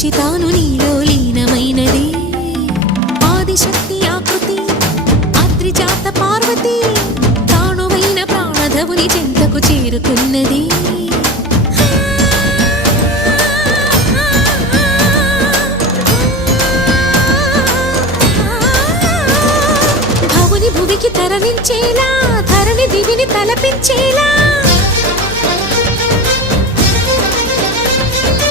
విడిచి తాను నీలో లీనమైనది ఆదిశక్తి ఆకృతి అద్రిజాత పార్వతి తానువైన ప్రాణధవుని చెంతకు చేరుతున్నది భువికి తరలించేలా ధరణి దివిని తలపించేలా